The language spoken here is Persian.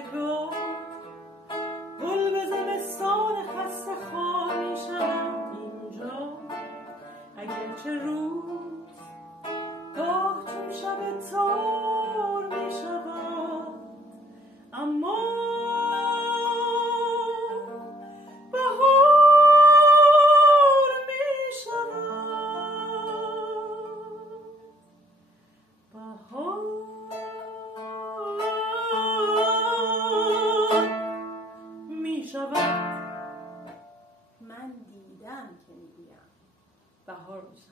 روزگار گل به زمستان خسته خار می شود اینجا، اگرچه روز گاه چون شب تار می شود، اما بهار می شود. بهار می شود. من دیدم که میگویم بهار می شود.